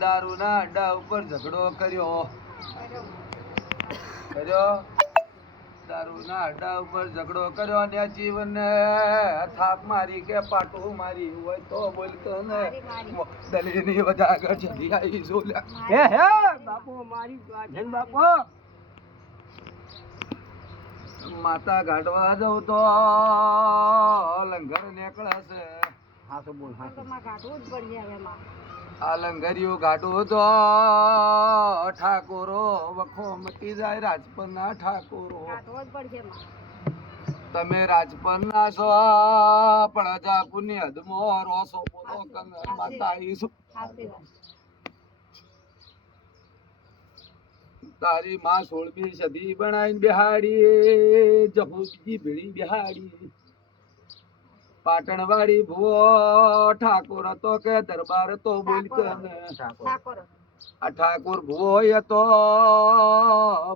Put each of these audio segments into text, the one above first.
દારૂના અડ્ડા ઉપર ઝઘડો કર્યો દારૂના અડ્ડા ઉપર ઝઘડો કર્યો અને જીવનને થાપ મારી કે પાટું મારી હોય તો બોલતો ને દલીની બધા આગળ ચડી આવી જોલ્યા હે બાપુ મારી જન બાપુ માતા ગાઢવા જવું તો લંગર નીકળે છે. હા તો બોલ આ લંગરિયું ગાઢું તો ઠાકોરો વખો મટી જાય. રાજપરના ઠાકોરો તમે રાજપરના છો પણ અજાપુરની હદમાં રોસો બોલો માતા આવીશું. તારી માં 16મી સદી બનાવીને બિહાડી જહુજી ભીડી બિહાડી. પાટણ વાળી ભુવો ઠાકોર હતો કે દરબાર તો બોલ કે આ ઠાકોર ભુવો એ તો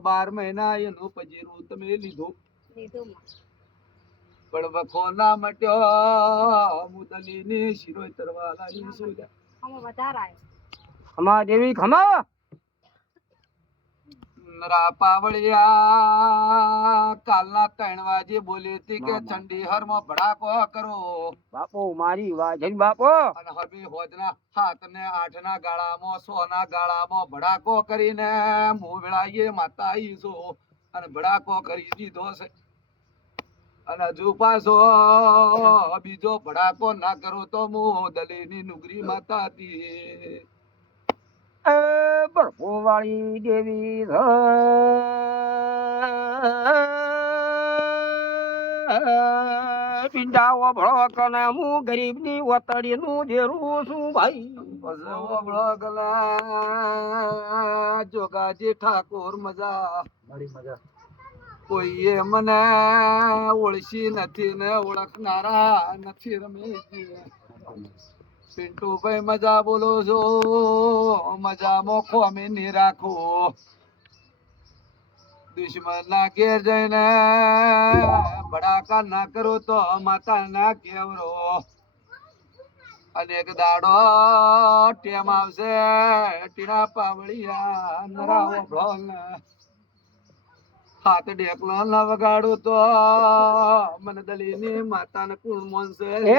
12 મહિના એનું પજીરું તમે લીધું પણ વખો ના મટ્યો. મુદલી ની શિરોય તરવા લાવી ખમા દેવી ખમા પાવળિયા કાલના 3 વાગે બોલી હતી કે ચંડીહર માં ભડાકો કરો બાપુ મારી વાજન બાપુ. અને હવે હોજના 7 ને 8 ના ગાળામાં 100 ના ગાળામાં ભડાકો કરીને મું વેળાઈએ માતા આવી છો અને ભડાકો કરી દીધો છે. અને હજુ પાછો બીજો ભડાકો ના કરો તો હું દલીની નુગરી માતા હતી. બરફો વાળી દેવી પિંડાઓ ભળો કને હું ગરીબ ની વતડી નું જેરું છું ભાઈ. જોગાજી ઠાકોર મજા કોઈએ મને ઓળખી નથી ને ઓળખનારા નથી. રમેશજી પિન્ટુભાઈ મજા બોલો છો મજા મોખો અમે ની રાખો. દુશ્મન ના ઘેર જઈને ભડાકા ના કરો તો માતા ના કેવરો. અને એક દાડો ટેમ આવશે ટીણા પાવળિયા નરાવો ભ્રોલ હાથ ડેકલો ન વગાડું તો મને દલીની માતા ને કોણ મોનશે. એ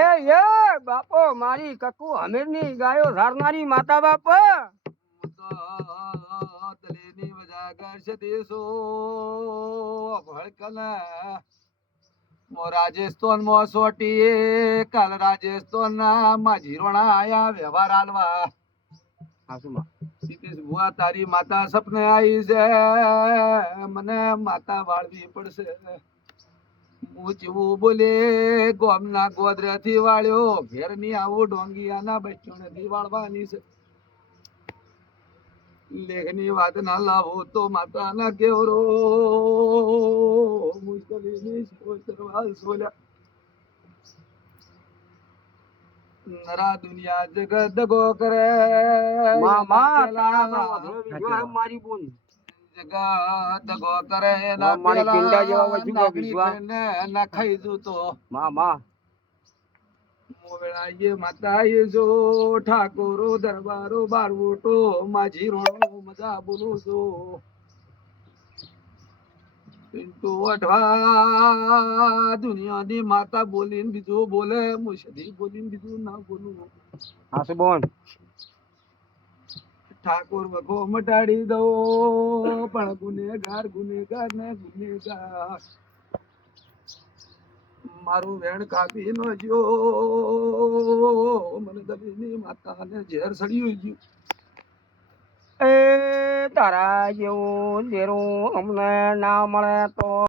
બાપો મારી કકુ હમીર ની ગાયો ધારનારી માતા બાપ દલીની વજાગર છે દેશો ભળકના રાજસ્થાન માં સોટી કાલ રાજસ્થાન ના માજીરોણા આયા વ્યવહાર આલવા. તારી માતા સપને આવી છે મને માતા વાળવી પડશે. હું જેવું બોલે ગોમના ગોદરા થી વાળ્યો ઘેર ની આવું ડોંગિયાના બચ્ચો નથી વાળવાની છે. લેખની વાત ના લાવો તો માતા ના કેવરો નરા દુનિયા જગત દગો કરે મારી બોલ જગત દગો કરે ના ખાઈ જુ તો મામા માતા જો ઠાકોરો દરબારો બારવોટો માજી રોણો મજા બોલું છું. પિન્ટુ અઢવા દુનિયાની માતા બોલીને બીજું બોલે મુશદી બોલીને બીજું ના બોલું. હા શું બોલ ઠાકોર વખો મટાડી દો પણ ગુનેગાર ગુનેગાર ને ગુનેગાર મારું વેણ કાપી નો જો મને દલીની માતા ને ઝેર સડ્યું ગયું. એ તારા જેવું જેરું અમને ના મળે તો